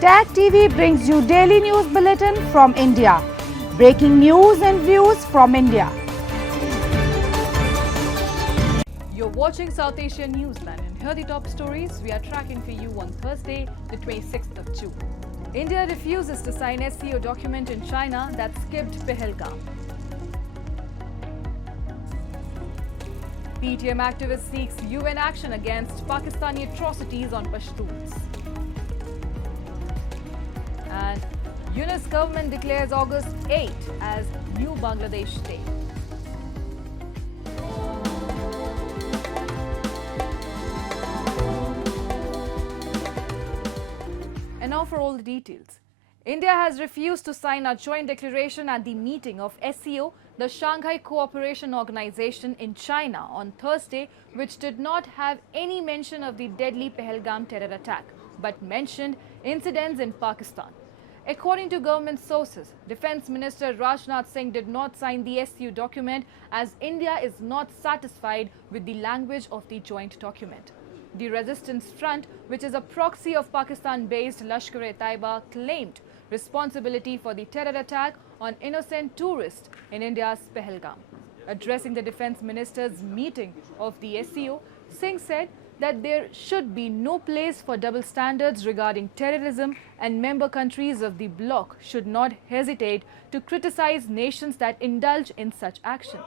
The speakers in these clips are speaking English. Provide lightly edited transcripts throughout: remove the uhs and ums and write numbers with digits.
Tag TV brings you daily news bulletin from India. Breaking news and views from India. You're watching South Asian NEWSLINE, and here are the top stories we are tracking for you on Thursday, the 26th of June. India refuses to sign SCO document in China that skipped Pahalgam. PTM activist seeks UN action against Pakistani atrocities on Pashtuns. And US government declares August 8 as New Bangladesh Day. And now for all the details. India has refused to sign a joint declaration at the meeting of SCO, the Shanghai Cooperation Organization in China on Thursday, which did not have any mention of the deadly Pahalgam terror attack, but mentioned incidents in Pakistan. According to government sources, Defence Minister Rajnath Singh did not sign the SCO document as India is not satisfied with the language of the joint document. The Resistance Front, which is a proxy of Pakistan-based Lashkar-e-Taiba, claimed responsibility for the terror attack on innocent tourists in India's Pahalgam. Addressing the Defence Minister's meeting of the SCO, Singh said that there should be no place for double standards regarding terrorism, and member countries of the bloc should not hesitate to criticize nations that indulge in such actions.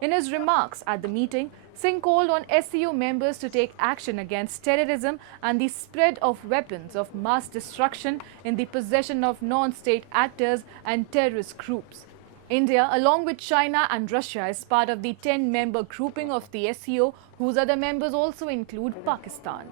In his remarks at the meeting, Singh called on SCO members to take action against terrorism and the spread of weapons of mass destruction in the possession of non-state actors and terrorist groups. India, along with China and Russia, is part of the 10-member grouping of the SCO, whose other members also include Pakistan.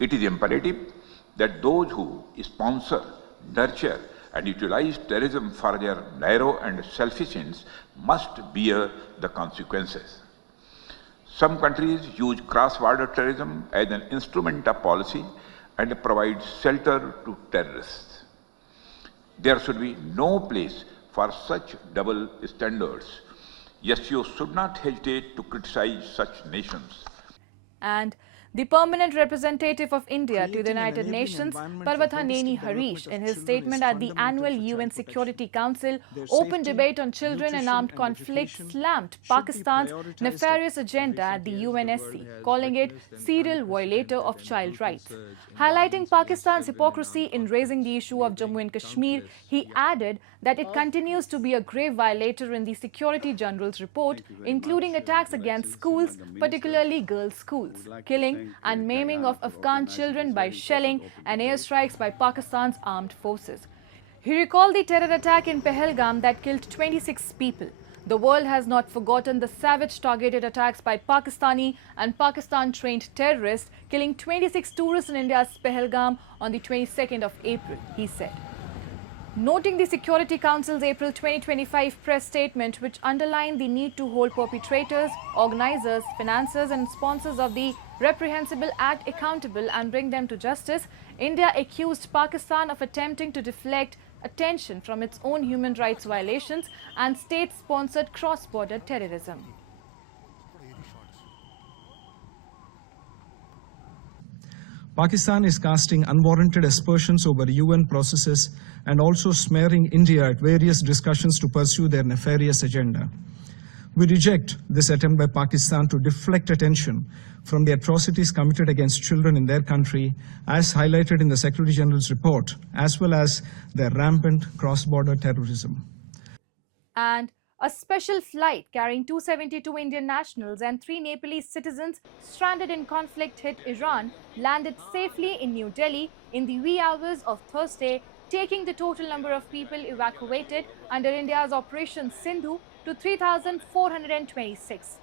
It is imperative that those who sponsor, nurture and utilize terrorism for their narrow and selfish ends must bear the consequences. Some countries use cross-border terrorism as an instrument of policy and provide shelter to terrorists. There should be no place for such double standards. SCO should not hesitate to criticize such nations. And the permanent representative of India to the United Nations, Parvathaneni Harish, in his statement at the annual UN Security Council Open Debate on Children and Armed Conflict, slammed Pakistan's nefarious agenda at the UNSC, calling it serial violator of child rights. Highlighting Pakistan's hypocrisy in raising the issue of Jammu and Kashmir, he added that it continues to be a grave violator in the Secretary General's report, including attacks against schools, particularly girls' schools, killing and maiming of Afghan children by shelling and airstrikes by Pakistan's armed forces. He recalled the terror attack in Pahalgam that killed 26 people. The world has not forgotten the savage targeted attacks by Pakistani and Pakistan-trained terrorists, killing 26 tourists in India's Pahalgam on the 22nd of April, he said. Noting the Security Council's April 2025 press statement, which underlined the need to hold perpetrators, organizers, financiers and sponsors of the reprehensible act accountable and bring them to justice, India accused Pakistan of attempting to deflect attention from its own human rights violations and state-sponsored cross-border terrorism. Pakistan is casting unwarranted aspersions over UN processes and also smearing India at various discussions to pursue their nefarious agenda. We reject this attempt by Pakistan to deflect attention from the atrocities committed against children in their country, as highlighted in the Secretary General's report, as well as their rampant cross-border terrorism. And a special flight carrying 272 Indian nationals and 3 Nepalese citizens stranded in conflict-hit Iran landed safely in New Delhi in the wee hours of Thursday, taking the total number of people evacuated under India's Operation Sindhu to 3,426.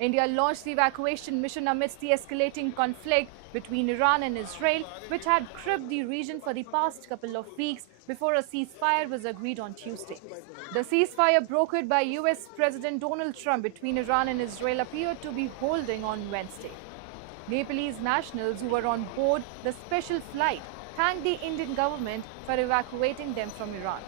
India launched the evacuation mission amidst the escalating conflict between Iran and Israel, which had gripped the region for the past couple of weeks before a ceasefire was agreed on Tuesday. The ceasefire brokered by US President Donald Trump between Iran and Israel appeared to be holding on Wednesday. Nepalese nationals who were on board the special flight thanked the Indian government for evacuating them from Iran.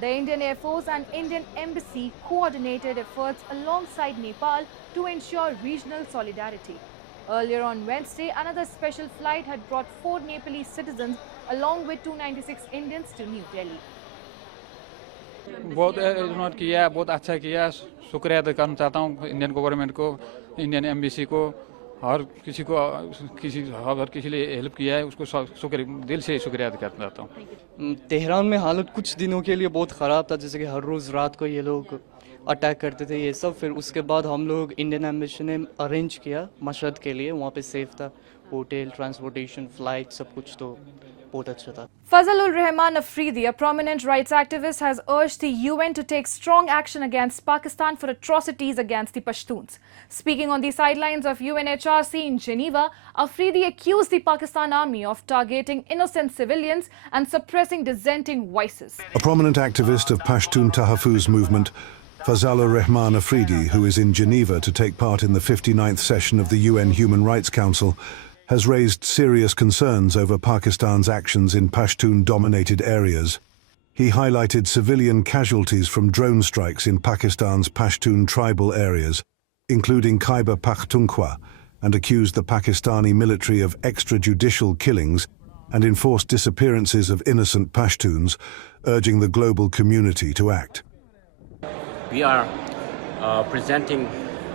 The Indian Air Force and Indian Embassy coordinated efforts alongside Nepal to ensure regional solidarity. Earlier on Wednesday, another special flight had brought 4 Nepalese citizens along with 296 Indians to New Delhi. बहुत इन्होंने किया, बहुत अच्छा किया, शुक्रिया अदा करना चाहता हूँ इंडियन गवर्नमेंट को, इंडियन एम्बेसी को, हर किसी को हर किसी लिए हेल्प किया है उसको शुक्रिया, दिल से शुक्रिया अदा करना चाहता हूँ। तेहरान में हालत कुछ दिनों के लिए बहुत ख़राब था, जैसे कि हर रोज़ रात को ये लोग अटैक करते थे ये सब। फिर उसके बाद हम लोग इंडियन एम्बेसी ने अरेंज किया मशहद के लिए, वहाँ पे सेफ था, होटल, ट्रांसपोर्टेशन, फ्लाइट, सब कुछ, तो बहुत अच्छा था। Fazlur Rahman Afridi, a prominent rights activist, has urged the UN to take strong action against Pakistan for atrocities against the Pashtuns. Speaking on the sidelines of UNHRC in Geneva, Afridi accused the Pakistan army of targeting innocent civilians and suppressing dissenting voices. A prominent activist of Pashtun Tahaffuz movement, Fazlur Rahman Afridi, who is in Geneva to take part in the 59th session of the UN Human Rights Council, has raised serious concerns over Pakistan's actions in Pashtun-dominated areas. He highlighted civilian casualties from drone strikes in Pakistan's Pashtun tribal areas, including Khyber Pakhtunkhwa, and accused the Pakistani military of extrajudicial killings and enforced disappearances of innocent Pashtuns, urging the global community to act. We are presenting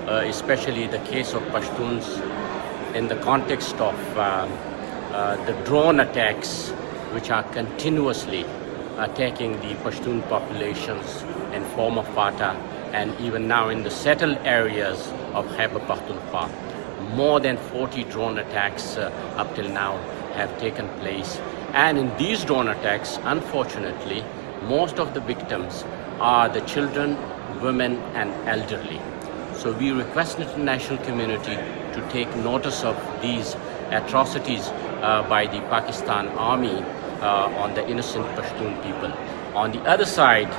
especially the case of Pashtuns in the context of the drone attacks which are continuously attacking the Pashtun populations in form of Fata and even now in the settled areas of Khyber Pakhtunkhwa. More than 40 drone attacks up till now have taken place, and in these drone attacks, unfortunately, most of the victims are the children, women and elderly. So we request the international community to take notice of these atrocities by the Pakistan army on the innocent Pashtun people. On the other side,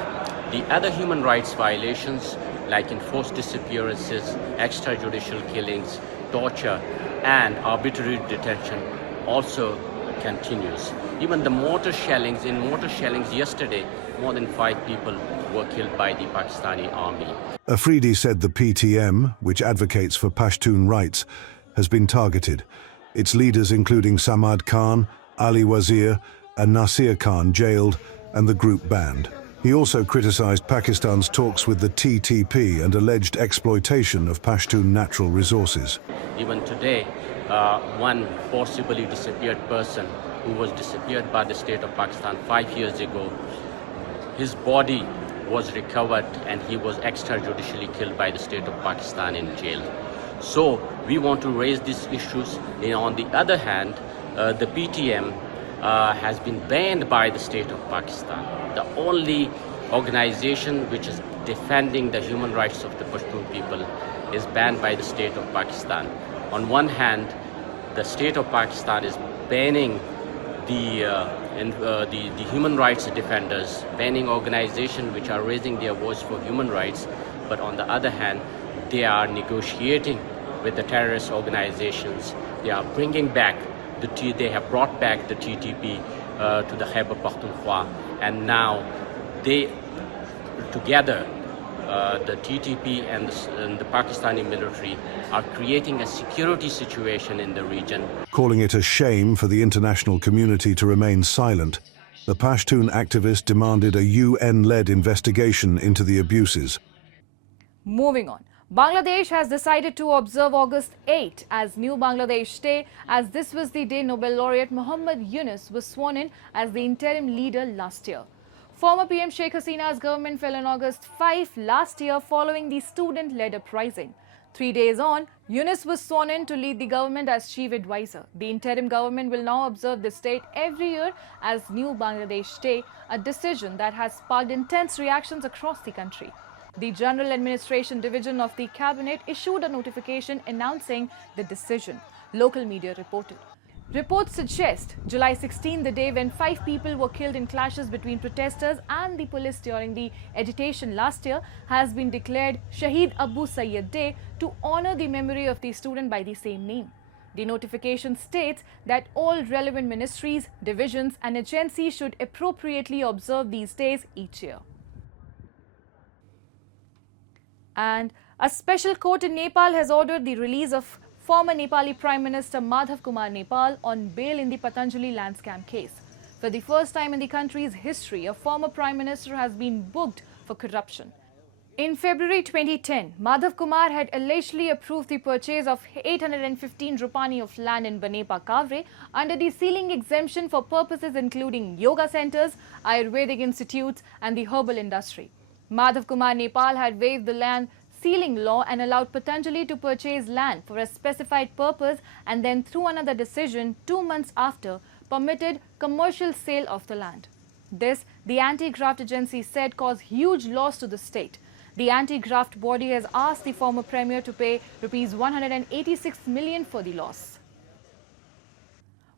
the other human rights violations like enforced disappearances, extrajudicial killings, torture and arbitrary detention also continues. Even the mortar shellings yesterday, more than 5 people were killed by the Pakistani army. Afridi said the PTM, which advocates for Pashtun rights, has been targeted. Its leaders, including Samad Khan, Ali Wazir, and Nasir Khan, jailed and the group banned. He also criticized Pakistan's talks with the TTP and alleged exploitation of Pashtun natural resources. Even today, one forcibly disappeared person who was disappeared by the state of Pakistan 5 years ago, his body was recovered and he was extrajudicially killed by the state of Pakistan in jail. So we want to raise these issues. And on the other hand, the PTM has been banned by the state of Pakistan. The only organization which is defending the human rights of the Pashtun people is banned by the state of Pakistan. On one hand, the state of Pakistan is banning the human rights defenders, banning organizations which are raising their voice for human rights, but on the other hand, they are negotiating with the terrorist organizations. They are bringing back they have brought back the TTP to the Khyber Pakhtunkhwa, and now they together, the TTP and the Pakistani military are creating a security situation in the region. Calling it a shame for the international community to remain silent, the Pashtun activist demanded a UN-led investigation into the abuses. Moving on. Bangladesh has decided to observe August 8 as New Bangladesh Day, as this was the day Nobel laureate Muhammad Yunus was sworn in as the interim leader last year. Former PM Sheikh Hasina's government fell on August 5 last year following the student-led uprising. 3 days on, Yunus was sworn in to lead the government as chief advisor. The interim government will now observe this date every year as New Bangladesh Day, a decision that has sparked intense reactions across the country. The General Administration Division of the Cabinet issued a notification announcing the decision, local media reported. Reports suggest July 16, the day when 5 people were killed in clashes between protesters and the police during the agitation last year, has been declared Shahid Abu Sayyid Day to honor the memory of the student by the same name. The notification states that all relevant ministries, divisions and agencies should appropriately observe these days each year. And a special court in Nepal has ordered the release of former Nepali Prime Minister Madhav Kumar Nepal on bail in the Patanjali land scam case. For the first time in the country's history, a former Prime Minister has been booked for corruption. In February 2010, Madhav Kumar had allegedly approved the purchase of 815 rupani of land in Banepa, Kavre under the ceiling exemption for purposes including yoga centers, Ayurvedic institutes and the herbal industry. Madhav Kumar Nepal had waived the land ceiling law and allowed Patanjali to purchase land for a specified purpose, and then through another decision 2 months after permitted commercial sale of the land. This, the anti-graft agency said, caused huge loss to the state. The anti-graft body has asked the former premier to pay Rs 186 million for the loss.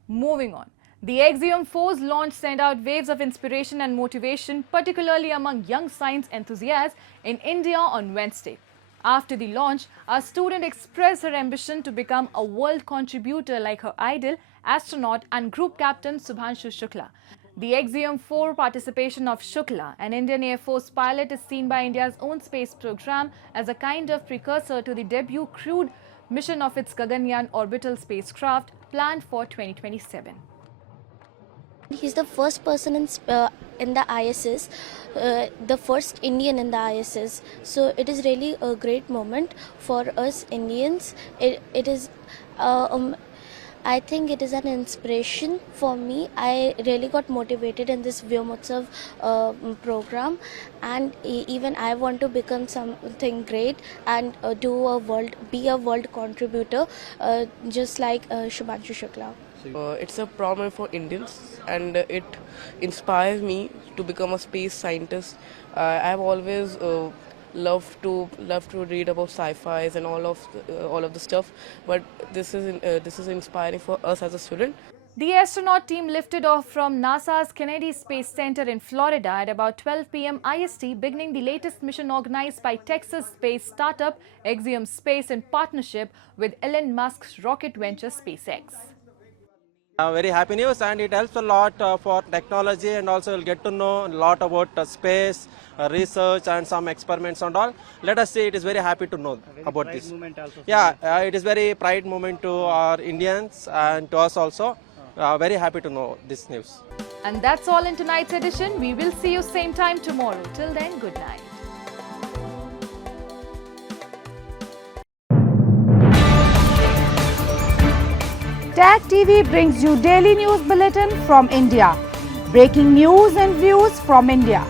Moving on, the Axiom 4's launch sent out waves of inspiration and motivation, particularly among young science enthusiasts in India on Wednesday. After the launch, a student expressed her ambition to become a world contributor like her idol, astronaut and group captain Subhanshu Shukla. The Axiom 4 participation of Shukla, an Indian Air Force pilot, is seen by India's own space program as a kind of precursor to the debut crewed mission of its Gaganyaan orbital spacecraft planned for 2027. He's the first person in the ISS, the first Indian in the ISS. So it is really a great moment for us Indians. It is. I think it is an inspiration for me. I really got motivated in this Vyomotsav program, and even I want to become something great and be a world contributor, just like Subhanshu Shukla. It's a problem for Indians, and it inspires me to become a space scientist. I've always love to read about sci-fis and all of the stuff, but this is inspiring for us as a student. The astronaut team lifted off from NASA's Kennedy Space Center in Florida at about 12 p.m. IST, beginning the latest mission organized by Texas space startup Axiom Space in partnership with Elon Musk's rocket venture SpaceX. Very happy news, and it helps a lot for technology, and also you'll get to know a lot about space research and some experiments and all. Let us see, it is very happy to know about this. Yeah, it is very pride moment to our Indians and to us also. Very happy to know this news. And that's all in tonight's edition. We will see you same time tomorrow. Till then, good night. Tag TV brings you daily news bulletin from India. Breaking news and views from India.